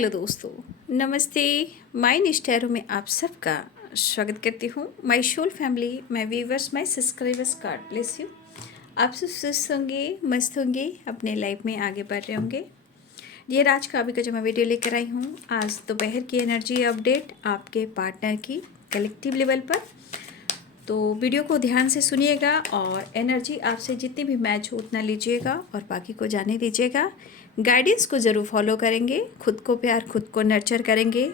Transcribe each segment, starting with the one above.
Hello दोस्तों, नमस्ते। My निष्ठैरों में आप सबका स्वागत करती हूँ। My soul family, my viewers, my subscribers, God bless you. आप सब स्वस्थ होंगे, मस्त होंगे, अपने लाइफ में आगे बढ़ रहे होंगे। ये राज का अभी का जो मैं वीडियो लेकर आई हूँ, आज दोपहर की एनर्जी अपडेट आपके पार्टनर की कलेक्टिव लेवल पर। तो वीडियो को ध्यान से सुनिएगा और एनर्जी आपसे जितनी भी मैच हो उतना लीजिएगा और बाकी को जाने दीजिएगा। गाइडेंस को ज़रूर फॉलो करेंगे, खुद को प्यार, खुद को नर्चर करेंगे।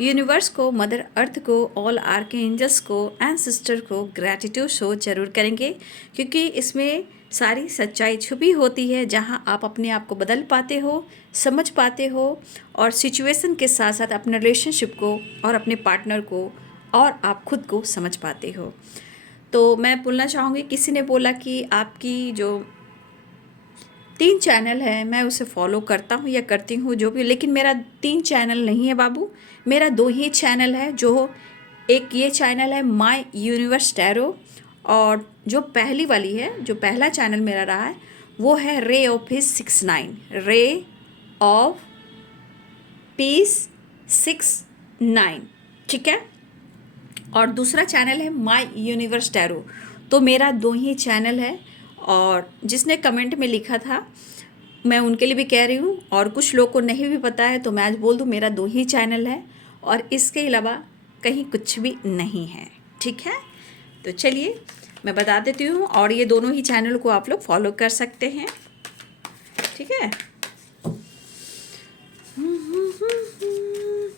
यूनिवर्स को, मदर अर्थ को, ऑल आर्कएंजल्स को, एंसेस्टर को ग्रैटिट्यूड शो जरूर करेंगे, क्योंकि इसमें सारी सच्चाई छुपी होती है, जहां आप अपने आप को बदल पाते हो, समझ पाते हो और सिचुएशन के साथ साथ अपने रिलेशनशिप को और अपने पार्टनर को और आप खुद को समझ पाते हो। तो मैं बोलना चाहूँगी, किसी ने बोला कि आपकी जो 3 चैनल है मैं उसे फॉलो करता हूँ या करती हूँ जो भी, लेकिन मेरा 3 चैनल नहीं है बाबू, मेरा 2 ही चैनल है। जो एक ये चैनल है माय यूनिवर्स टैरो, और जो पहली वाली है, जो पहला चैनल मेरा रहा है वो है ray of peace 69, ray of peace 69, ठीक है। और दूसरा चैनल है माय यूनिवर्स टैरो। तो मेरा 2 ही चैनल है, और जिसने कमेंट में लिखा था मैं उनके लिए भी कह रही हूँ, और कुछ लोग को नहीं भी पता है तो मैं आज बोल दूँ, मेरा 2 ही चैनल है और इसके अलावा कहीं कुछ भी नहीं है, ठीक है। तो चलिए मैं बता देती हूँ, और ये दोनों ही चैनल को आप लोग फॉलो कर सकते हैं, ठीक है।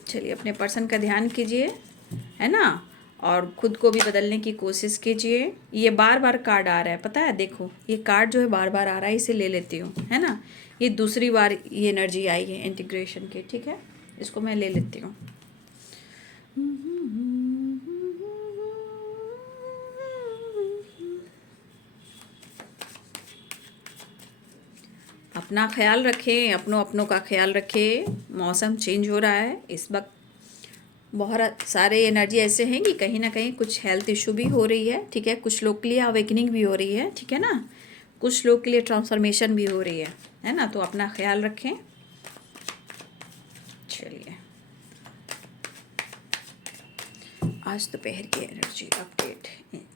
चलिए अपने पर्सन का ध्यान कीजिए, है ना, और खुद को भी बदलने की कोशिश कीजिए। ये बार बार कार्ड आ रहा है, पता है, देखो ये कार्ड जो है बार बार आ रहा है, इसे ले लेती हूँ, है ना। ये दूसरी बार ये एनर्जी आई है इंटीग्रेशन की, ठीक है, इसको मैं ले लेती हूँ। अपना ख्याल रखें, अपनों का ख्याल रखें। मौसम चेंज हो रहा है इस वक्त, बहुत सारे एनर्जी ऐसे हैं कि कहीं ना कहीं कुछ हेल्थ इशू भी हो रही है, ठीक है। कुछ लोग के लिए अवेकनिंग भी हो रही है, ठीक है ना। कुछ लोग के लिए ट्रांसफॉर्मेशन भी हो रही है ना। तो अपना ख्याल रखें। चलिए आज दोपहर की एनर्जी अपडेट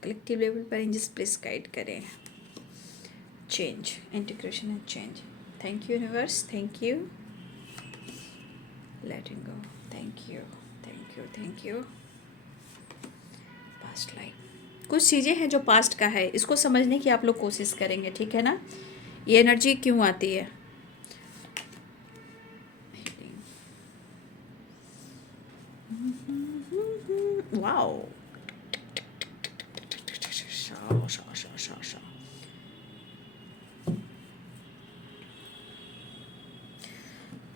कलेक्टिव लेवल पर एंजल्स प्लीज गाइड करें। Change, integration and change. Thank you universe, thank you, letting go, thank you, thank you, thank you. Past life, कुछ चीज़ें हैं जो पास्ट का है, इसको समझने की आप लोग कोशिश करेंगे, ठीक है ना। ये एनर्जी क्यों आती है, वाओ,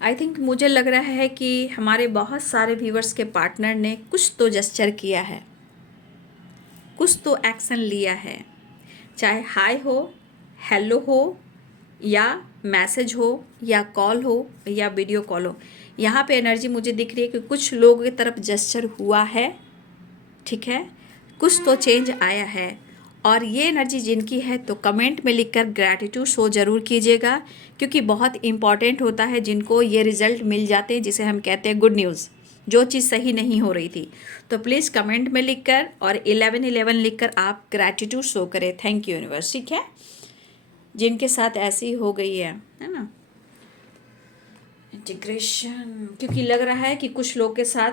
आई थिंक मुझे लग रहा है कि हमारे बहुत सारे व्यूवर्स के पार्टनर ने कुछ तो जेस्चर किया है, कुछ तो एक्शन लिया है, चाहे हाय हो, हेलो हो, या मैसेज हो, या कॉल हो, या वीडियो कॉल हो। यहाँ पे एनर्जी मुझे दिख रही है कि कुछ लोगों की तरफ जेस्चर हुआ है, ठीक है, कुछ तो चेंज आया है। और ये एनर्जी जिनकी है तो कमेंट में लिखकर ग्रैटिट्यूड शो ज़रूर कीजिएगा, क्योंकि बहुत इंपॉर्टेंट होता है जिनको ये रिज़ल्ट मिल जाते हैं, जिसे हम कहते हैं गुड न्यूज़, जो चीज़ सही नहीं हो रही थी। तो प्लीज़ कमेंट में लिखकर और 1111 लिखकर आप ग्रैटिट्यूड शो करें। थैंक यू यूनिवर्स, ठीक है, जिनके साथ ऐसी हो गई है ना इंटीग्रेशन। क्योंकि लग रहा है कि कुछ लोग के साथ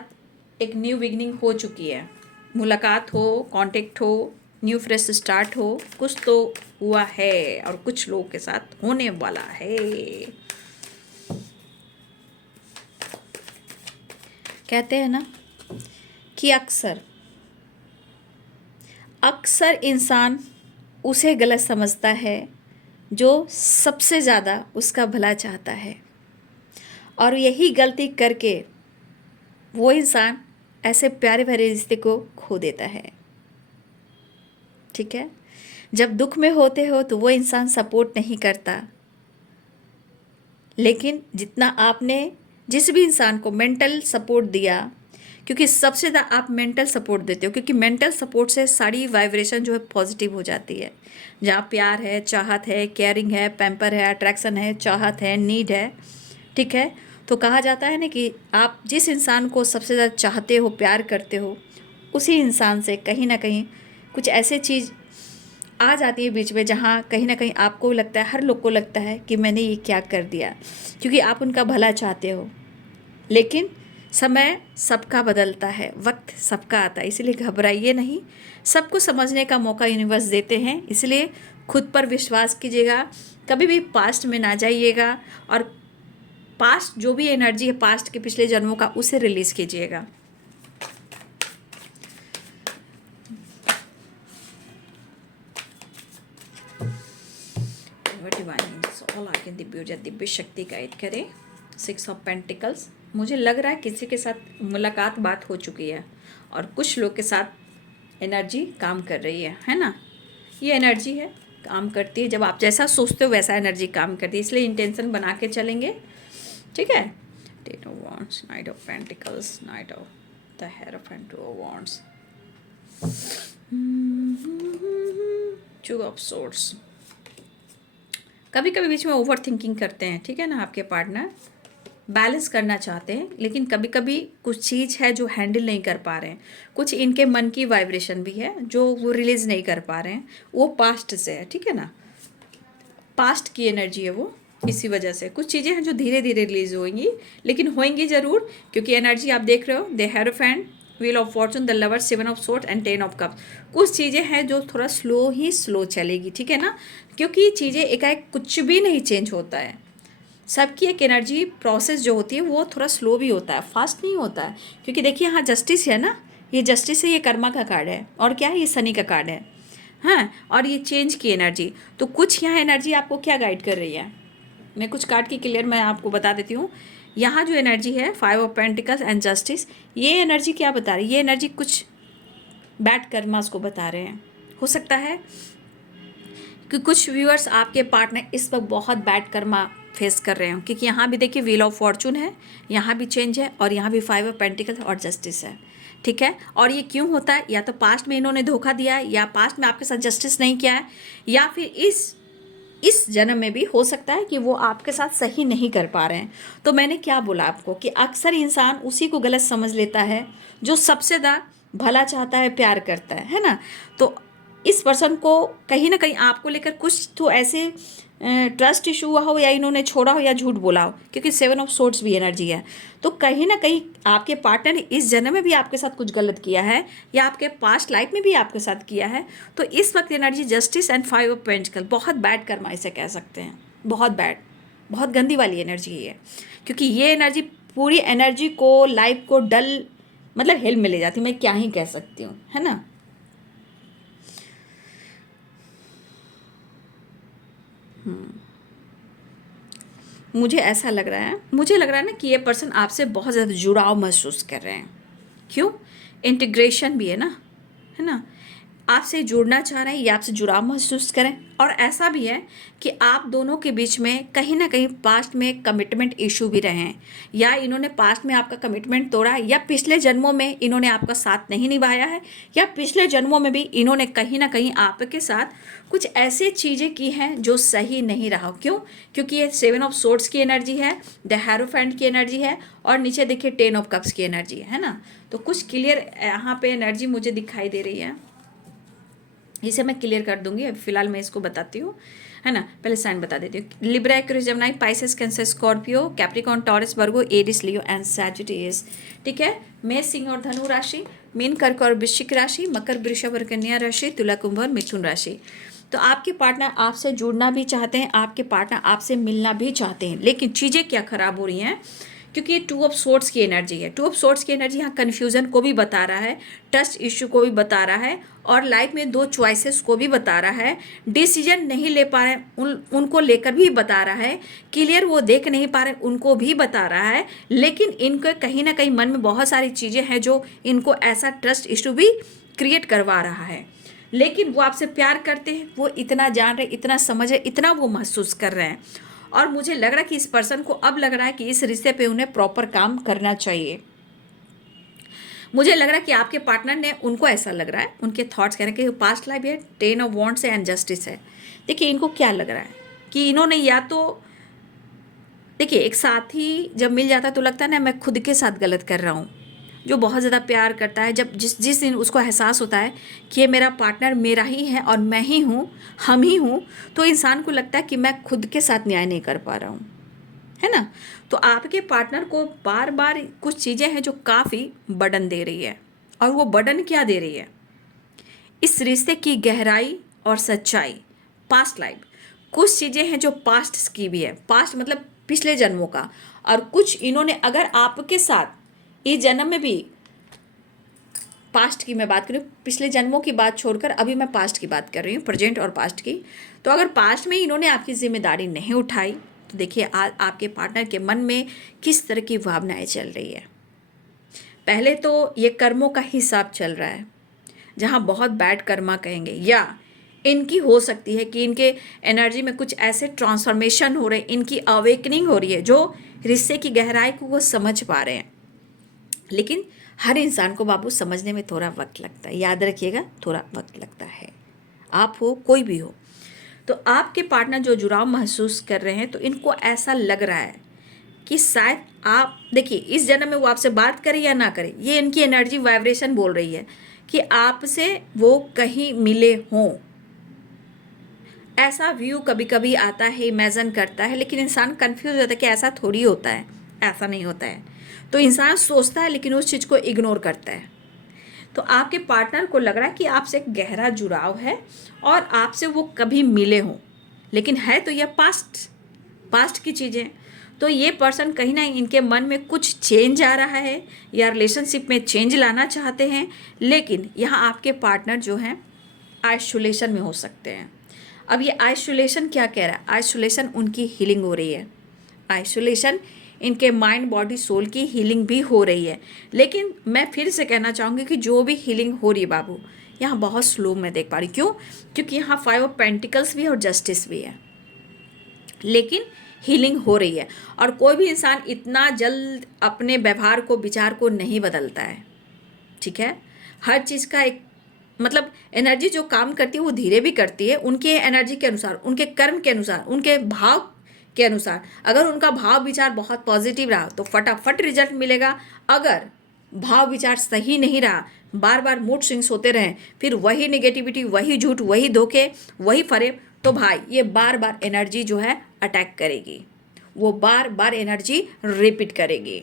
एक न्यू बिगनिंग हो चुकी है, मुलाकात हो, कांटेक्ट हो, न्यू फ्रेश स्टार्ट हो, कुछ तो हुआ है और कुछ लोगों के साथ होने वाला है। कहते हैं ना कि अक्सर इंसान उसे गलत समझता है जो सबसे ज़्यादा उसका भला चाहता है, और यही गलती करके वो इंसान ऐसे प्यारे भरे रिश्ते को खो देता है, ठीक है। जब दुख में होते हो तो वो इंसान सपोर्ट नहीं करता, लेकिन जितना आपने जिस भी इंसान को मेंटल सपोर्ट दिया, क्योंकि सबसे ज़्यादा आप मेंटल सपोर्ट देते हो, क्योंकि मेंटल सपोर्ट से सारी वाइब्रेशन जो है पॉजिटिव हो जाती है। जहाँ प्यार है, चाहत है, केयरिंग है, पैम्पर है, अट्रैक्शन है, चाहत है, नीड है, ठीक है, तो कहा जाता है ना कि आप जिस इंसान को सबसे ज़्यादा चाहते हो, प्यार करते हो, उसी इंसान से कहीं ना कहीं कुछ ऐसे चीज़ आ जाती है बीच में, जहाँ कहीं ना कहीं आपको लगता है, हर लोग को लगता है कि मैंने ये क्या कर दिया, क्योंकि आप उनका भला चाहते हो। लेकिन समय सबका बदलता है, वक्त सबका आता है, इसलिए घबराइए नहीं। सबको समझने का मौका यूनिवर्स देते हैं, इसलिए खुद पर विश्वास कीजिएगा। कभी भी पास्ट में ना जाइएगा, और पास्ट जो भी एनर्जी है पास्ट के पिछले जन्मों का, उसे रिलीज़ कीजिएगा। दिव्य शक्ति गाइड करे। 6 ऑफ पेंटिकल्स, मुझे लग रहा है किसी के साथ मुलाकात बात हो चुकी है और कुछ लोग के साथ एनर्जी काम कर रही है ना। ये एनर्जी है, काम करती है। जब आप जैसा सोचते हो वैसा एनर्जी काम करती है, इसलिए इंटेंशन बना के चलेंगे, ठीक है। 10 of wands, night of pentacles, night of the hierophant, 2 of wands, 2 of swords. कभी कभी बीच में ओवर थिंकिंग करते हैं, ठीक है ना। आपके पार्टनर बैलेंस करना चाहते हैं, लेकिन कभी कभी कुछ चीज़ है जो हैंडल नहीं कर पा रहे हैं। कुछ इनके मन की वाइब्रेशन भी है जो वो रिलीज़ नहीं कर पा रहे हैं, वो पास्ट से है, ठीक है ना। पास्ट की एनर्जी है वो, इसी वजह से कुछ चीज़ें हैं जो धीरे धीरे रिलीज होंगी, लेकिन होंगी ज़रूर, क्योंकि एनर्जी आप देख रहे हो, the hierophant, wheel of Fortune, the lover, 7 of swords and 10 of cups. कुछ चीज़ें हैं जो थोड़ा स्लो चलेगी, ठीक है ना, क्योंकि चीज़ें एकाएक कुछ भी नहीं चेंज होता है। सबकी एक एनर्जी प्रोसेस जो होती है वो थोड़ा स्लो भी होता है, फास्ट नहीं होता है। क्योंकि देखिए यहाँ जस्टिस है ना, ये जस्टिस है, ये कर्मा का कार्ड है, और क्या है, ये शनि का कार्ड है, हाँ, और ये चेंज की एनर्जी। तो कुछ यहाँ एनर्जी आपको क्या गाइड कर रही है, मैं कुछ कार्ड की क्लियर मैं आपको बता देती हूँ। यहाँ जो एनर्जी है 5 ऑफ पेंटिकल्स एंड जस्टिस, ये एनर्जी क्या बता रही है, ये एनर्जी कुछ बैड कर्मास को बता रहे हैं। हो सकता है कि कुछ व्यूअर्स आपके पार्टनर इस वक्त बहुत बैड कर्मा फेस कर रहे हो, क्योंकि यहाँ भी देखिए व्हील ऑफ फॉर्चून है, यहाँ भी चेंज है, और यहाँ भी 5 ऑफ पेंटिकल्स और जस्टिस है, ठीक है। और ये क्यों होता है, या तो पास्ट में इन्होंने धोखा दिया है, या पास्ट में आपके साथ जस्टिस नहीं किया है, या फिर इस जन्म में भी हो सकता है कि वो आपके साथ सही नहीं कर पा रहे हैं। तो मैंने क्या बोला आपको कि अक्सर इंसान उसी को गलत समझ लेता है जो सबसे ज़्यादा भला चाहता है, प्यार करता है ना। तो इस पर्सन को कहीं ना कहीं आपको लेकर कुछ तो ऐसे ट्रस्ट इशू हुआ हो, या इन्होंने छोड़ा हो, या झूठ बोला हो, क्योंकि 7 ऑफ सोर्ड्स भी एनर्जी है। तो कहीं ना कहीं आपके पार्टनर ने इस जन्म में भी आपके साथ कुछ गलत किया है, या आपके पास्ट लाइफ में भी आपके साथ किया है। तो इस वक्त energy justice and 5 of pentacle, बहुत बैड कर्मा इसे कह सकते हैं, बहुत बैड, बहुत गंदी वाली एनर्जी है। क्योंकि ये एनर्जी पूरी एनर्जी को, लाइफ को डल, मतलब हिल में ले जाती, मैं क्या ही कह सकती हूँ, है ना। मुझे ऐसा लग रहा है, मुझे लग रहा है ना कि ये पर्सन आपसे बहुत ज़्यादा जुड़ाव महसूस कर रहे हैं। क्यों, इंटीग्रेशन भी है ना, है ना। आपसे जुड़ना चाह रहे हैं, ये आपसे जुड़ाव महसूस करें। और ऐसा भी है कि आप दोनों के बीच में कहीं ना कहीं पास्ट में कमिटमेंट इशू भी रहे हैं, या इन्होंने पास्ट में आपका कमिटमेंट तोड़ा है, या पिछले जन्मों में इन्होंने आपका साथ नहीं निभाया है, या पिछले जन्मों में भी इन्होंने कहीं ना कहीं आपके साथ कुछ ऐसी चीज़ें की हैं जो सही नहीं रहा। क्यों, क्योंकि ये 7 ऑफ सोर्ड्स की एनर्जी है, द हेरोफेंट की एनर्जी है, और नीचे देखिए 10 ऑफ कप्स की एनर्जी है ना। तो कुछ क्लियर यहाँ पे एनर्जी मुझे दिखाई दे रही है, इसे मैं क्लियर कर दूंगी। अभी फिलहाल मैं इसको बताती हूँ, है ना। पहले साइन बता देती हूँ। Libra, Aquarius, Gemini, Pisces, Cancer, Scorpio, Capricorn, Taurus, Virgo, Aries, Leo and Sagittarius, ठीक है। मेष, सिंह और धनु राशि, मीन, कर्क और वृश्चिक राशि, मकर, वृषभ और कन्या राशि, तुला, कुंभ और मिथुन राशि। तो आपके पार्टनर आपसे जुड़ना भी चाहते हैं, आपके पार्टनर आपसे मिलना भी चाहते हैं, लेकिन चीज़ें क्या खराब हो रही हैं, क्योंकि ये 2 ऑफ सोर्ड्स की एनर्जी है। 2 ऑफ सोर्ड्स की एनर्जी यहाँ कन्फ्यूजन को भी बता रहा है, ट्रस्ट इश्यू को भी बता रहा है, और लाइफ में 2 चॉइसेस को भी बता रहा है। डिसीजन नहीं ले पा रहे उनको लेकर भी बता रहा है, क्लियर वो देख नहीं पा रहे उनको भी बता रहा है। लेकिन इनको कहीं ना कहीं मन में बहुत सारी चीज़ें हैं जो इनको ऐसा ट्रस्ट इश्यू भी क्रिएट करवा रहा है। लेकिन वो आपसे प्यार करते हैं, वो इतना जान रहे, इतना समझ रहे, इतना वो महसूस कर रहे हैं। और मुझे लग रहा है कि इस पर्सन को अब लग रहा है कि इस रिश्ते पे उन्हें प्रॉपर काम करना चाहिए। मुझे लग रहा है कि आपके पार्टनर ने, उनको ऐसा लग रहा है, उनके थॉट्स कह रहे हैं कि पास्ट लाइफ है, 10 ऑफ वॉन्ड्स है एंड जस्टिस है। देखिए इनको क्या लग रहा है कि इन्होंने या तो देखिए, एक साथी जब मिल जाता है तो लगता है ना मैं खुद के साथ गलत कर रहा हूँ। जो बहुत ज़्यादा प्यार करता है, जब जिस जिस दिन उसको एहसास होता है कि ये मेरा पार्टनर मेरा ही है और मैं ही हूँ, हम ही हूँ, तो इंसान को लगता है कि मैं खुद के साथ न्याय नहीं कर पा रहा हूँ, है ना? तो आपके पार्टनर को बार बार कुछ चीज़ें हैं जो काफ़ी बर्डन दे रही है, और वो बर्डन क्या दे रही है? इस रिश्ते की गहराई और सच्चाई, पास्ट लाइफ। कुछ चीज़ें हैं जो पास्ट की भी है, पास्ट मतलब पिछले जन्मों का, और कुछ इन्होंने अगर आपके साथ इस जन्म में भी, पास्ट की मैं बात करूँ, पिछले जन्मों की बात छोड़कर अभी मैं पास्ट की बात कर रही हूँ, प्रेजेंट और पास्ट की। तो अगर पास्ट में इन्होंने आपकी जिम्मेदारी नहीं उठाई तो देखिए आज आपके पार्टनर के मन में किस तरह की भावनाएं चल रही है। पहले तो ये कर्मों का हिसाब चल रहा है, जहाँ बहुत बैड कर्मा कहेंगे, या इनकी हो सकती है कि इनके एनर्जी में कुछ ऐसे ट्रांसफॉर्मेशन हो रहे हैं, इनकी अवेकनिंग हो रही है, जो रिश्ते की गहराई को वो समझ पा रहे हैं। लेकिन हर इंसान को बाबू समझने में थोड़ा वक्त लगता है, याद रखिएगा, थोड़ा वक्त लगता है। आप हो, कोई भी हो, तो आपके पार्टनर जो जुड़ाव महसूस कर रहे हैं, तो इनको ऐसा लग रहा है कि शायद आप, देखिए इस जन्म में वो आपसे बात करे या ना करे, ये इनकी एनर्जी वाइब्रेशन बोल रही है कि आपसे वो कहीं मिले हों। ऐसा व्यू कभी कभी आता है, इमेजिन करता है, लेकिन इंसान कंफ्यूज हो जाता है कि ऐसा थोड़ी होता है, ऐसा नहीं होता है। तो इंसान सोचता है लेकिन उस चीज़ को इग्नोर करता है। तो आपके पार्टनर को लग रहा है कि आपसे एक गहरा जुड़ाव है और आपसे वो कभी मिले हों, लेकिन है तो यह पास्ट, पास्ट की चीज़ें। तो ये पर्सन कहीं ना इनके मन में कुछ चेंज आ रहा है, या रिलेशनशिप में चेंज लाना चाहते हैं, लेकिन यहाँ आपके पार्टनर जो हैं आइसोलेशन में हो सकते हैं। अब ये आइसोलेशन क्या कह रहा है? आइसोलेशन उनकी हीलिंग हो रही है, आइसोलेशन इनके माइंड बॉडी सोल की हीलिंग भी हो रही है। लेकिन मैं फिर से कहना चाहूँगी कि जो भी हीलिंग हो रही है बाबू, यहाँ बहुत स्लो मैं देख पा रही। क्यों? क्योंकि यहाँ 5 ऑफ पेंटिकल्स भी है और जस्टिस भी है, लेकिन हीलिंग हो रही है। और कोई भी इंसान इतना जल्द अपने व्यवहार को, विचार को नहीं बदलता है, ठीक है? हर चीज़ का एक मतलब एनर्जी जो काम करती है वो धीरे भी करती है, उनके एनर्जी के अनुसार, उनके कर्म के अनुसार, उनके भाव के अनुसार। अगर उनका भाव विचार बहुत पॉजिटिव रहा तो फटाफट रिजल्ट मिलेगा। अगर भाव विचार सही नहीं रहा, बार बार मूड स्विंग्स होते रहें, फिर वही नेगेटिविटी, वही झूठ, वही धोखे, वही फरेब, तो भाई ये बार बार एनर्जी जो है अटैक करेगी, वो बार बार एनर्जी रिपीट करेगी।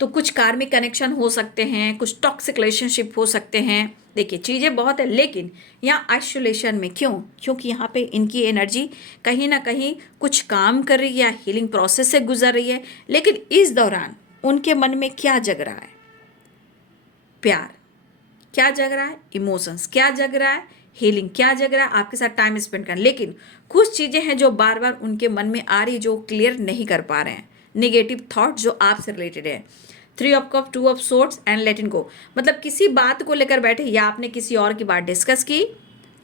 तो कुछ कार्मिक कनेक्शन हो सकते हैं, कुछ टॉक्सिक रिलेशनशिप हो सकते हैं। देखिए चीज़ें बहुत है, लेकिन यहाँ आइसोलेशन में क्यों? क्योंकि यहाँ पे इनकी एनर्जी कहीं ना कहीं कुछ काम कर रही है, हीलिंग प्रोसेस से गुजर रही है। लेकिन इस दौरान उनके मन में क्या जग रहा है? प्यार क्या जग रहा है? इमोशंस क्या जग रहा है? हीलिंग क्या जग रहा है? आपके साथ टाइम स्पेंड करना। लेकिन कुछ चीज़ें हैं जो बार बार उनके मन में आ रही, जो क्लियर नहीं कर पा रहे हैं, नेगेटिव थॉट जो आपसे रिलेटेड है। 3 of cup, 2 of swords and let it go. मतलब किसी बात को लेकर बैठे, या आपने किसी और की बात डिस्कस की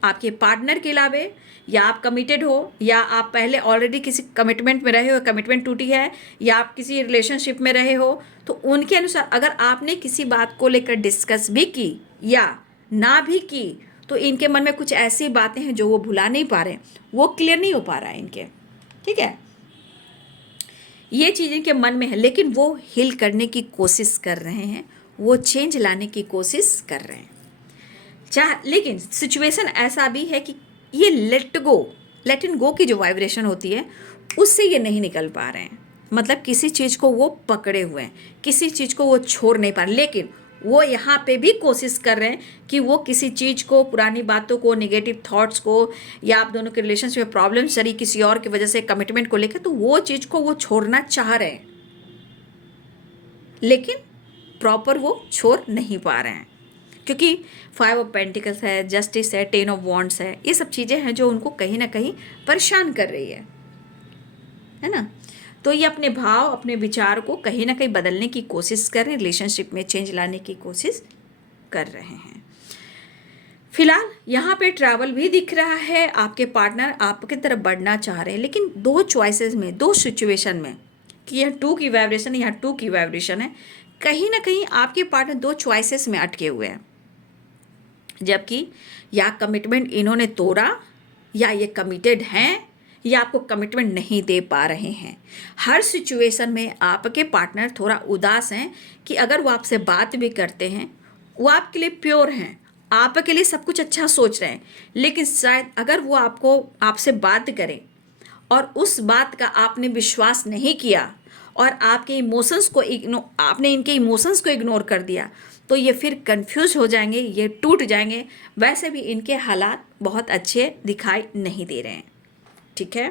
आपके पार्टनर के अलावे, या आप कमिटेड हो, या आप पहले ऑलरेडी किसी कमिटमेंट में रहे हो, कमिटमेंट टूटी है, या आप किसी रिलेशनशिप में रहे हो, तो उनके अनुसार अगर आपने किसी बात को लेकर डिस्कस भी की या ना भी की, तो इनके मन में कुछ ऐसी बातें हैं जो वो भुला नहीं पा रहे, वो क्लियर नहीं हो पा रहा है इनके, ठीक है? ये चीज़ इनके मन में है, लेकिन वो हील करने की कोशिश कर रहे हैं, वो चेंज लाने की कोशिश कर रहे हैं। लेकिन सिचुएशन ऐसा भी है कि ये लेट इन गो की जो वाइब्रेशन होती है, उससे ये नहीं निकल पा रहे हैं। मतलब किसी चीज़ को वो पकड़े हुए हैं, किसी चीज़ को वो छोड़ नहीं पा रहे, लेकिन वो यहाँ पे भी कोशिश कर रहे हैं कि वो किसी चीज़ को, पुरानी बातों को, नेगेटिव थॉट्स को, या आप दोनों के रिलेशनशिप में प्रॉब्लम चली किसी और की वजह से, कमिटमेंट को लेकर, तो वो चीज़ को वो छोड़ना चाह रहे हैं, लेकिन प्रॉपर वो छोड़ नहीं पा रहे हैं। क्योंकि 5 ऑफ पेंटिकल्स है, जस्टिस है, 10 ऑफ वॉन्ड्स है, ये सब चीज़ें हैं जो उनको कहीं ना कहीं परेशान कर रही है ना? तो ये अपने भाव, अपने विचार को कहीं ना कहीं बदलने की कोशिश कर रहे हैं, रिलेशनशिप में चेंज लाने की कोशिश कर रहे हैं। फिलहाल यहाँ पे ट्रैवल भी दिख रहा है, आपके पार्टनर आपके तरफ बढ़ना चाह रहे हैं, लेकिन 2 चॉइसेस में, 2 सिचुएशन में, कि यहाँ 2 की वाइब्रेशन है, यहाँ 2 की वाइब्रेशन है, कहीं ना कहीं आपके पार्टनर 2 चॉइसेस में अटके हुए हैं। जबकि या कमिटमेंट इन्होंने तोड़ा, या ये कमिटेड हैं, ये आपको कमिटमेंट नहीं दे पा रहे हैं। हर सिचुएशन में आपके पार्टनर थोड़ा उदास हैं कि अगर वो आपसे बात भी करते हैं, वो आपके लिए प्योर हैं, आपके लिए सब कुछ अच्छा सोच रहे हैं, लेकिन शायद अगर वो आपसे बात करें और उस बात का आपने विश्वास नहीं किया और आपने इनके इमोशंस को इग्नोर कर दिया, तो ये फिर कंफ्यूज हो जाएंगे, ये टूट जाएंगे। वैसे भी इनके हालात बहुत अच्छे दिखाई नहीं दे रहे हैं, ठीक है।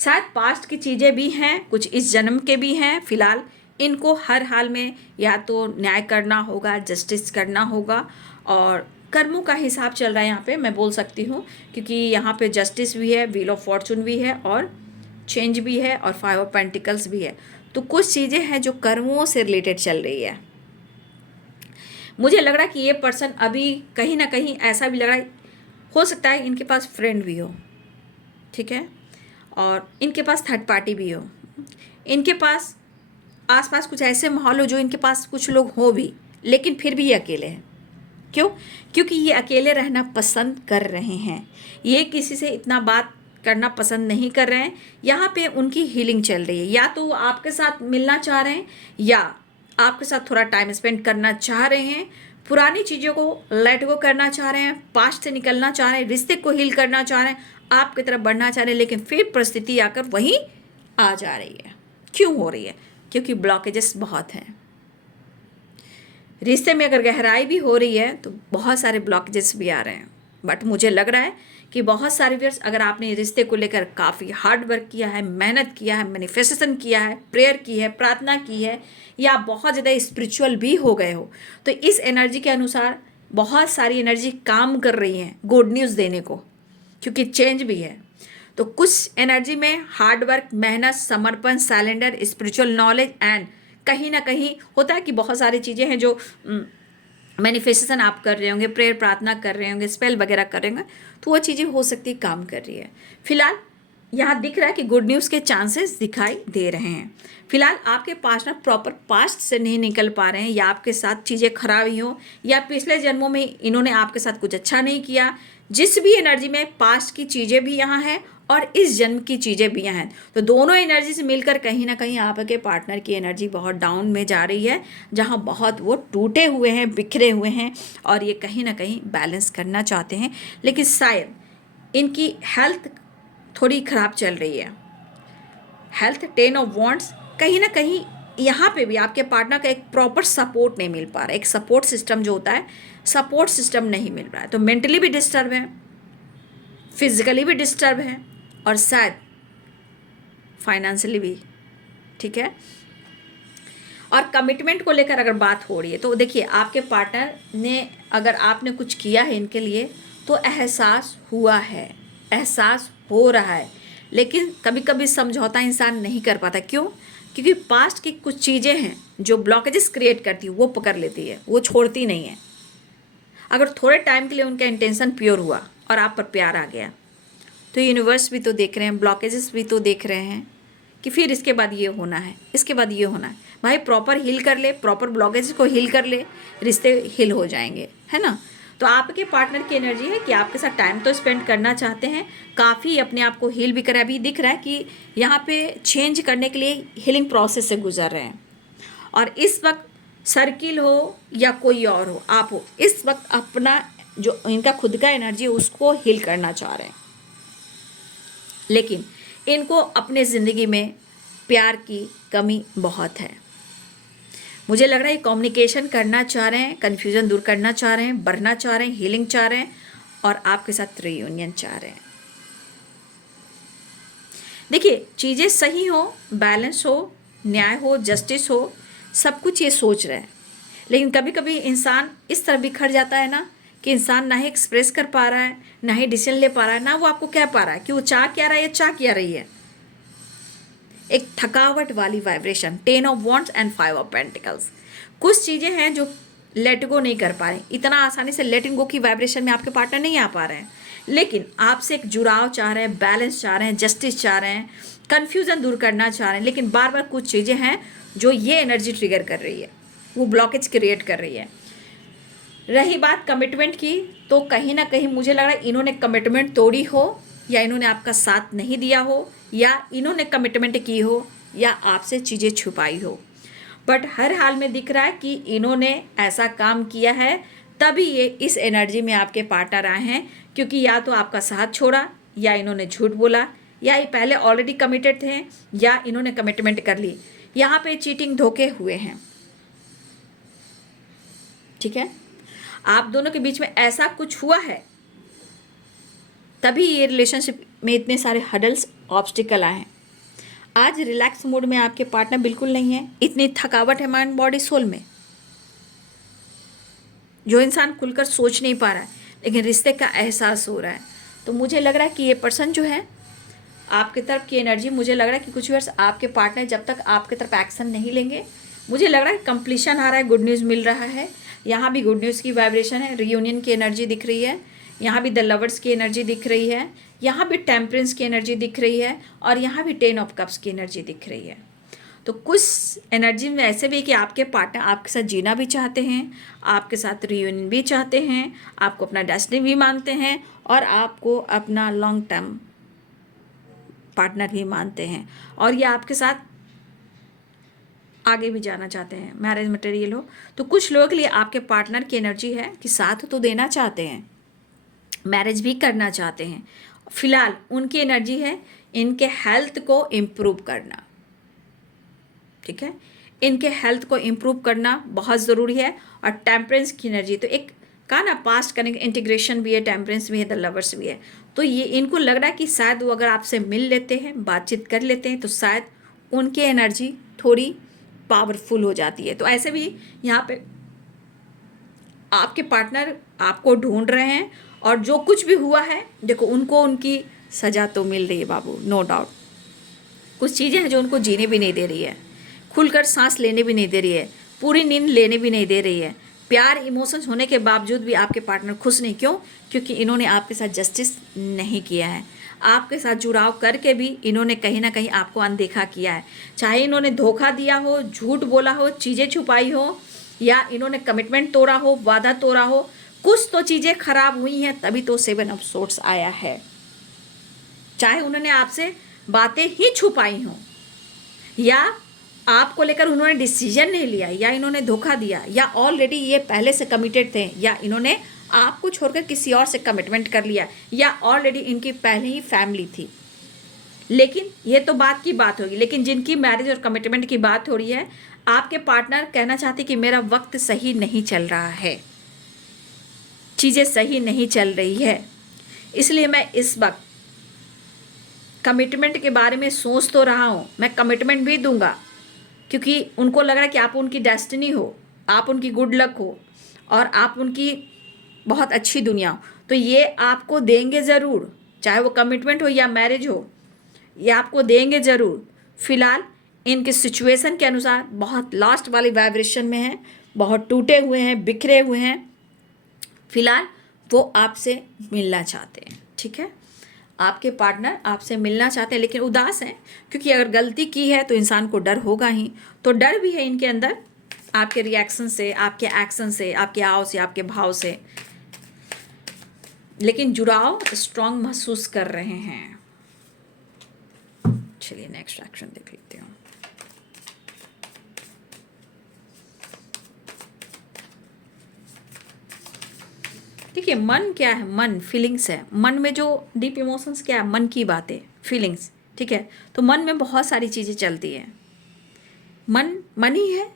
शायद पास्ट की चीज़ें भी हैं, कुछ इस जन्म के भी हैं। फिलहाल इनको हर हाल में या तो न्याय करना होगा, जस्टिस करना होगा, और कर्मों का हिसाब चल रहा है यहाँ पे, मैं बोल सकती हूँ, क्योंकि यहाँ पे जस्टिस भी है, व्हील ऑफ फॉर्चून भी है, और चेंज भी है, और 5 ऑफ पेंटिकल्स भी है। तो कुछ चीज़ें हैं जो कर्मों से रिलेटेड चल रही है। मुझे लग रहा है कि ये पर्सन अभी कहीं ना कहीं ऐसा भी लग रहा है, हो सकता है इनके पास फ्रेंड भी हो, ठीक है, और इनके पास थर्ड पार्टी भी हो, इनके पास आसपास कुछ ऐसे माहौल हो जो इनके पास कुछ लोग हो भी, लेकिन फिर भी ये अकेले हैं। क्यों? क्योंकि ये अकेले रहना पसंद कर रहे हैं, ये किसी से इतना बात करना पसंद नहीं कर रहे हैं। यहाँ पे उनकी हीलिंग चल रही है, या तो वो आपके साथ मिलना चाह रहे हैं या आपके साथ थोड़ा टाइम स्पेंड करना चाह रहे हैं, पुरानी चीज़ों को लेट गो करना चाह रहे हैं, पास्ट से निकलना चाह रहे हैं, रिश्ते को हील करना चाह रहे हैं, आपकी तरफ बढ़ना चाह रहे हैं, लेकिन फिर परिस्थिति आकर वहीं आ जा रही है। क्यों हो रही है? क्योंकि ब्लॉकेजेस बहुत हैं। रिश्ते में अगर गहराई भी हो रही है तो बहुत सारे ब्लॉकेजेस भी आ रहे हैं। बट मुझे लग रहा है कि बहुत सारे व्यूअर्स, अगर आपने रिश्ते को लेकर काफ़ी हार्ड वर्क किया है, मेहनत किया है, मैनिफेस्टेशन किया है, प्रेयर की है, प्रार्थना की है, या बहुत ज़्यादा स्पिरिचुअल भी हो गए हो, तो इस एनर्जी के अनुसार बहुत सारी एनर्जी काम कर रही है गुड न्यूज़ देने को, क्योंकि चेंज भी है। तो कुछ एनर्जी में हार्ड वर्क, मेहनत, समर्पण, सरेंडर, स्पिरिचुअल नॉलेज, एंड कहीं ना कहीं होता है कि बहुत सारी चीज़ें हैं जो मैनिफेस्टेशन आप कर रहे होंगे, प्रेयर प्रार्थना कर रहे होंगे, स्पेल वगैरह कर रहे होंगे, तो वो चीज़ें हो सकती है काम कर रही है। फिलहाल यहाँ दिख रहा है कि गुड न्यूज़ के चांसेस दिखाई दे रहे हैं। फिलहाल आपके पार्टनर प्रॉपर पास्ट से नहीं निकल पा रहे हैं, या आपके साथ चीज़ें खराब ही हो, या पिछले जन्मों में इन्होंने आपके साथ कुछ अच्छा नहीं किया। जिस भी एनर्जी में पास्ट की चीज़ें भी यहाँ हैं और इस जन्म की चीज़ें भी हैं, तो दोनों एनर्जी से मिलकर कहीं ना कहीं आपके पार्टनर की एनर्जी बहुत डाउन में जा रही है, जहाँ बहुत वो टूटे हुए हैं, बिखरे हुए हैं, और ये कहीं ना कहीं बैलेंस करना चाहते हैं, लेकिन शायद इनकी हेल्थ थोड़ी ख़राब चल रही है। हेल्थ, 10 ऑफ वॉन्ड्स, कहीं ना कहीं यहाँ पे भी आपके पार्टनर का एक प्रॉपर सपोर्ट नहीं मिल पा रहा है। एक सपोर्ट सिस्टम जो होता है, सपोर्ट सिस्टम नहीं मिल रहा है, तो मेंटली भी डिस्टर्ब है, फिजिकली भी डिस्टर्ब है, और शायद फाइनेंशियली भी, ठीक है। और कमिटमेंट को लेकर अगर बात हो रही है, तो देखिए आपके पार्टनर ने, अगर आपने कुछ किया है इनके लिए, तो एहसास हुआ है, एहसास हो रहा है, लेकिन कभी कभी समझौता इंसान नहीं कर पाता। क्यों? क्योंकि पास्ट की कुछ चीज़ें हैं जो ब्लॉकेजेस क्रिएट करती है, वो पकड़ लेती है, वो छोड़ती नहीं है। अगर थोड़े टाइम के लिए उनका इंटेंशन प्योर हुआ और आप पर प्यार आ गया, तो यूनिवर्स भी तो देख रहे हैं, ब्लॉकेजेस भी तो देख रहे हैं कि फिर इसके बाद ये होना है, इसके बाद ये होना है। भाई प्रॉपर हील कर ले, प्रॉपर ब्लॉकेजेस को हील कर ले, रिश्ते हील हो जाएंगे, है ना। तो आपके पार्टनर की एनर्जी है कि आपके साथ टाइम तो स्पेंड करना चाहते हैं, काफ़ी अपने आप को हील भी करें। अभी दिख रहा है कि यहाँ पे चेंज करने के लिए हीलिंग प्रोसेस से गुजर रहे हैं, और इस वक्त सर्किल हो या कोई और हो, आप हो, इस वक्त अपना जो इनका खुद का एनर्जी है उसको हील करना चाह रहे हैं, लेकिन इनको अपने ज़िंदगी में प्यार की कमी बहुत है। मुझे लग रहा है कम्युनिकेशन करना चाह रहे हैं, कन्फ्यूज़न दूर करना चाह रहे हैं, बढ़ना चाह रहे हैं, हीलिंग चाह रहे हैं, और आपके साथ रीयूनियन चाह रहे हैं। देखिए चीज़ें सही हो, बैलेंस हो, न्याय हो, जस्टिस हो, सब कुछ ये सोच रहे हैं, लेकिन कभी कभी इंसान इस तरह बिखर जाता है ना, कि इंसान ना ही एक्सप्रेस कर पा रहा है, ना ही डिसीजन ले पा रहा है, ना वो आपको कह पा रहा है कि वो चाह क्या रहा है या चाह क्या रही है। एक थकावट वाली vibration, 10 of wands and 5 of pentacles. कुछ चीज़ें हैं जो लेट गो नहीं कर पा रहे, इतना आसानी से लेटिंग गो की वाइब्रेशन में आपके पार्टनर नहीं आ पा रहे हैं, लेकिन आपसे एक जुड़ाव चाह रहे हैं, बैलेंस चाह रहे हैं, जस्टिस चाह रहे हैं, कन्फ्यूज़न दूर करना चाह रहे हैं, लेकिन बार बार कुछ चीज़ें हैं जो ये एनर्जी ट्रिगर कर रही है, वो ब्लॉकेज क्रिएट कर रही है। रही बात कमिटमेंट की, तो कहीं ना कहीं मुझे लग रहा है इन्होंने कमिटमेंट तोड़ी हो, या इन्होंने आपका साथ नहीं दिया हो, या इन्होंने कमिटमेंट की हो, या आपसे चीज़ें छुपाई हो, बट हर हाल में दिख रहा है कि इन्होंने ऐसा काम किया है, तभी ये इस एनर्जी में आपके पार्टनर आए हैं। क्योंकि या तो आपका साथ छोड़ा, या इन्होंने झूठ बोला, या ये पहले ऑलरेडी कमिटेड थे, या इन्होंने कमिटमेंट कर ली। यहाँ पे चीटिंग धोखे हुए हैं, ठीक है। आप दोनों के बीच में ऐसा कुछ हुआ है, तभी ये रिलेशनशिप में इतने सारे हडल्स, ऑब्स्टिकल आए हैं। आज रिलैक्स मूड में आपके पार्टनर बिल्कुल नहीं है, इतनी थकावट है माइंड बॉडी सोल में। जो इंसान खुलकर सोच नहीं पा रहा है, लेकिन रिश्ते का एहसास हो रहा है। तो मुझे लग रहा है कि ये पर्सन जो है, आपकी तरफ की एनर्जी, मुझे लग रहा है कि कुछ वर्ष आपके पार्टनर जब तक आपकी तरफ एक्शन नहीं लेंगे, मुझे लग रहा है कंप्लीशन आ रहा है, गुड न्यूज़ मिल रहा है। यहाँ भी गुड न्यूज़ की वाइब्रेशन है, रियूनियन की एनर्जी दिख रही है, यहाँ भी द लवर्स की एनर्जी दिख रही है, यहाँ भी टेम्परेंस की एनर्जी दिख रही है, और यहाँ भी 10 ऑफ कप्स की एनर्जी दिख रही है। तो कुछ एनर्जी में ऐसे भी कि आपके पार्टनर आपके साथ जीना भी चाहते हैं, आपके साथ रियूनियन भी चाहते हैं, आपको अपना डेस्टिनी भी मानते हैं, और आपको अपना लॉन्ग टर्म पार्टनर भी मानते हैं, और ये आपके साथ आगे भी जाना चाहते हैं, मैरिज मटेरियल हो। तो कुछ लोगों के लिए आपके पार्टनर की एनर्जी है कि साथ तो देना चाहते हैं, मैरिज भी करना चाहते हैं। फिलहाल उनकी एनर्जी है इनके हेल्थ को इम्प्रूव करना, ठीक है। इनके हेल्थ को इम्प्रूव करना बहुत ज़रूरी है। और टेम्परेंस की एनर्जी, तो एक कहा ना, पास्ट कनेक्ट, इंटीग्रेशन भी है, टेम्परेंस भी है, द लवर्स भी है। तो ये इनको लग रहा है कि शायद वो अगर आपसे मिल लेते हैं, बातचीत कर लेते हैं, तो शायद उनकी एनर्जी थोड़ी पावरफुल हो जाती है। तो ऐसे भी यहाँ पे आपके पार्टनर आपको ढूंढ रहे हैं, और जो कुछ भी हुआ है, देखो उनको उनकी सज़ा तो मिल रही है बाबू, नो डाउट। कुछ चीज़ें हैं जो उनको जीने भी नहीं दे रही है, खुलकर सांस लेने भी नहीं दे रही है, पूरी नींद लेने भी नहीं दे रही है। प्यार, इमोशंस होने के बावजूद भी आपके पार्टनर खुश नहीं। क्यों? क्योंकि इन्होंने आपके साथ जस्टिस नहीं किया है। आपके साथ जुड़ाव करके भी इन्होंने कहीं ना कहीं आपको अनदेखा किया है। चाहे इन्होंने धोखा दिया हो, झूठ बोला हो, चीज़ें छुपाई हो, या इन्होंने कमिटमेंट तोड़ा हो, वादा तोड़ा हो, कुछ तो चीज़ें खराब हुई हैं, तभी तो 7 ऑफ सोर्ड्स आया है। चाहे उन्होंने आपसे बातें ही छुपाई हों, या आपको लेकर उन्होंने डिसीजन नहीं लिया, या इन्होंने धोखा दिया, या ऑलरेडी ये पहले से कमिटेड थे, या इन्होंने आपको छोड़कर किसी और से कमिटमेंट कर लिया, या ऑलरेडी इनकी पहले ही फैमिली थी। लेकिन ये तो बात की बात होगी। लेकिन जिनकी मैरिज और कमिटमेंट की बात हो रही है, आपके पार्टनर कहना चाहते कि मेरा वक्त सही नहीं चल रहा है, चीज़ें सही नहीं चल रही है, इसलिए मैं इस वक्त कमिटमेंट के बारे में सोच तो रहा हूँ, मैं कमिटमेंट भी दूंगा, क्योंकि उनको लग रहा है कि आप उनकी डेस्टिनी हो, आप उनकी गुड लक हो, और आप उनकी बहुत अच्छी दुनिया हो। तो ये आपको देंगे ज़रूर, चाहे वो कमिटमेंट हो या मैरिज हो, ये आपको देंगे ज़रूर। फिलहाल इनके सिचुएशन के अनुसार बहुत लास्ट वाली वाइब्रेशन में है, बहुत टूटे हुए हैं, बिखरे हुए हैं। फिलहाल वो आपसे मिलना चाहते हैं, ठीक है। आपके पार्टनर आपसे मिलना चाहते हैं, लेकिन उदास हैं, क्योंकि अगर गलती की है तो इंसान को डर होगा ही। तो डर भी है इनके अंदर, आपके रिएक्शन से, आपके एक्शन से, आपके आओ से, आपके भाव से, लेकिन जुड़ाव स्ट्रांग महसूस कर रहे हैं। चलिए नेक्स्ट एक्शन देख लेते हूँ। देखिए मन क्या है, मन फीलिंग्स है। मन में जो डीप इमोशंस क्या है, मन की बातें, फीलिंग्स, ठीक है। तो मन में बहुत सारी चीज़ें चलती हैं, मन ही है,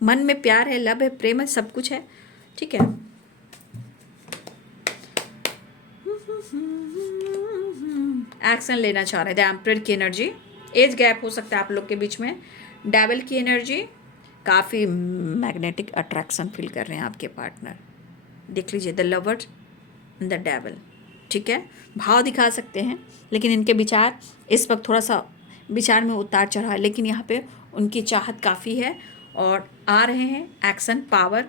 मन में प्यार है, लव है, प्रेम है, सब कुछ है, ठीक है। एक्शन लेना चाह रहे थे, एम्परर की एनर्जी, एज गैप हो सकता है आप लोग के बीच में, डेविल की एनर्जी, काफ़ी मैग्नेटिक अट्रैक्शन फील कर रहे हैं आपके पार्टनर। देख लीजिए, द लवर्स, द डेविल, ठीक है। भाव दिखा सकते हैं, लेकिन इनके विचार इस वक्त थोड़ा सा विचार में उतार चढ़ाव है, लेकिन यहाँ पे उनकी चाहत काफ़ी है, और आ रहे हैं एक्शन, पावर,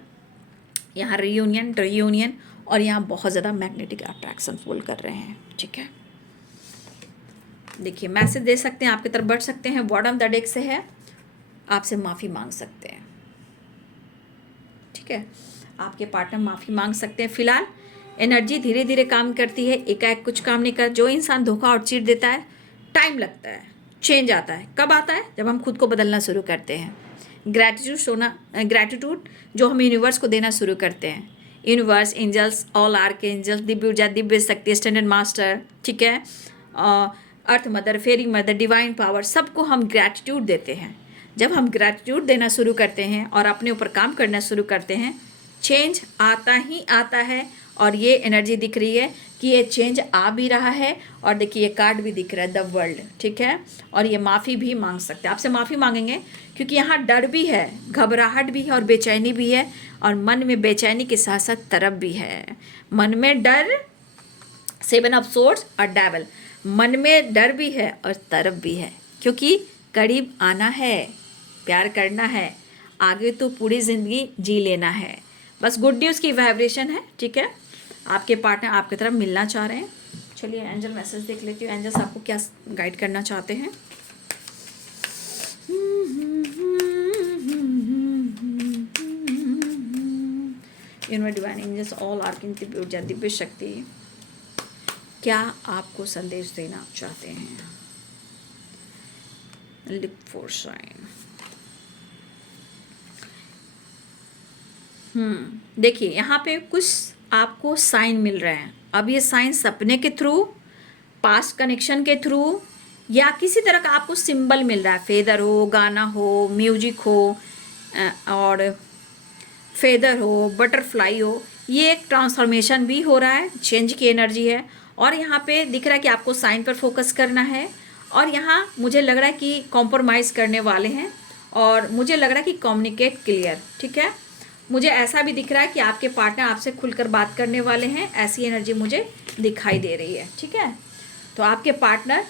यहाँ रियूनियन, और यहाँ बहुत ज़्यादा मैग्नेटिक अट्रैक्शन फील कर रहे हैं, ठीक है। देखिए मैसेज दे सकते हैं, आपकी तरफ बढ़ सकते हैं, बॉटम द डेक से है, आपसे माफ़ी मांग सकते हैं, ठीक है। आपके पार्टनर माफ़ी मांग सकते हैं। फिलहाल एनर्जी धीरे धीरे काम करती है, एकाएक कुछ काम नहीं कर। जो इंसान धोखा और चीट देता है, टाइम लगता है, चेंज आता है। कब आता है? जब हम खुद को बदलना शुरू करते हैं। ग्रैटिट्यूड जो हम यूनिवर्स को देना शुरू करते हैं। Universe, angels, all arch angels, दिव्य ऊर्जा, दिव्य शक्ति, स्टैंडर्ड मास्टर, ठीक है, earth mother, fairy mother, divine power, सबको हम ग्रैटिट्यूड देते हैं। जब हम ग्रैटिट्यूड देना शुरू करते हैं और अपने ऊपर काम करना शुरू करते हैं, चेंज आता ही आता है। और ये एनर्जी दिख रही है कि ये चेंज आ भी रहा है। और देखिए ये कार्ड भी दिख रहा है, द वर्ल्ड, ठीक है। और ये माफ़ी भी मांग सकते हैं, आपसे माफ़ी मांगेंगे क्योंकि यहाँ डर भी है, घबराहट भी है और बेचैनी भी है। और मन में बेचैनी के साथ साथ तरफ भी है। मन में डर, 7 ऑफ सोर्ड्स और डेविल, मन में डर भी है और तरफ भी है, क्योंकि करीब आना है, प्यार करना है, आगे तो पूरी ज़िंदगी जी लेना है। बस गुड न्यूज़ की वाइब्रेशन है, ठीक है। आपके पार्टनर आपकी तरफ मिलना चाह रहे हैं। चलिए एंजल मैसेज देख लेती हूँ, एंजल्स आपको क्या गाइड करना चाहते हैं। Universe, divine angels, all arching, दिव्य ऊर्जा, दिव्य शक्ति क्या आपको संदेश देना चाहते हैं? Look for sign. देखिए यहाँ पे कुछ आपको साइन मिल रहे हैं। अब ये साइन सपने के थ्रू, पास्ट कनेक्शन के थ्रू, या किसी तरह का आपको सिंबल मिल रहा है। फेदर हो, गाना हो, म्यूजिक हो, और फेदर हो, बटरफ्लाई हो। ये एक ट्रांसफॉर्मेशन भी हो रहा है, चेंज की एनर्जी है। और यहाँ पे दिख रहा है कि आपको साइन पर फोकस करना है। और यहाँ मुझे लग रहा है कि कॉम्प्रोमाइज़ करने वाले हैं। और मुझे लग रहा है कि कम्युनिकेट क्लियर, ठीक है। मुझे ऐसा भी दिख रहा है कि आपके पार्टनर आपसे खुलकर बात करने वाले हैं, ऐसी एनर्जी मुझे दिखाई दे रही है, ठीक है। तो आपके पार्टनर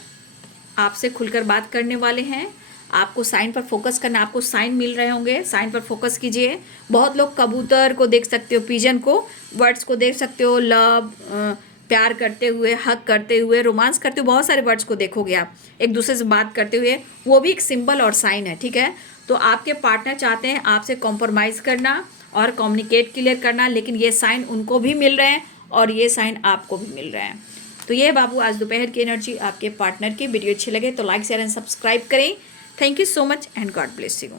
आपसे खुलकर बात करने वाले हैं। आपको साइन पर फोकस करना, आपको साइन मिल रहे होंगे, साइन पर फोकस कीजिए। बहुत लोग कबूतर को देख सकते हो, पिजन को, वर्ड्स को देख सकते हो, लव, प्यार करते हुए, हक करते हुए, रोमांस करते हुए, बहुत सारे वर्ड्स को देखोगे आप एक दूसरे से बात करते हुए। वो भी एक सिंबल और साइन है, ठीक है। तो आपके पार्टनर चाहते हैं आपसे कॉम्प्रोमाइज़ करना और कम्युनिकेट क्लियर करना, लेकिन ये साइन उनको भी मिल रहे हैं और ये साइन आपको भी मिल रहे हैं। तो ये बाबू आज दोपहर की एनर्जी आपके पार्टनर की। वीडियो अच्छी लगे तो लाइक, शेयर एंड सब्सक्राइब करें। Thank you so much and God bless you.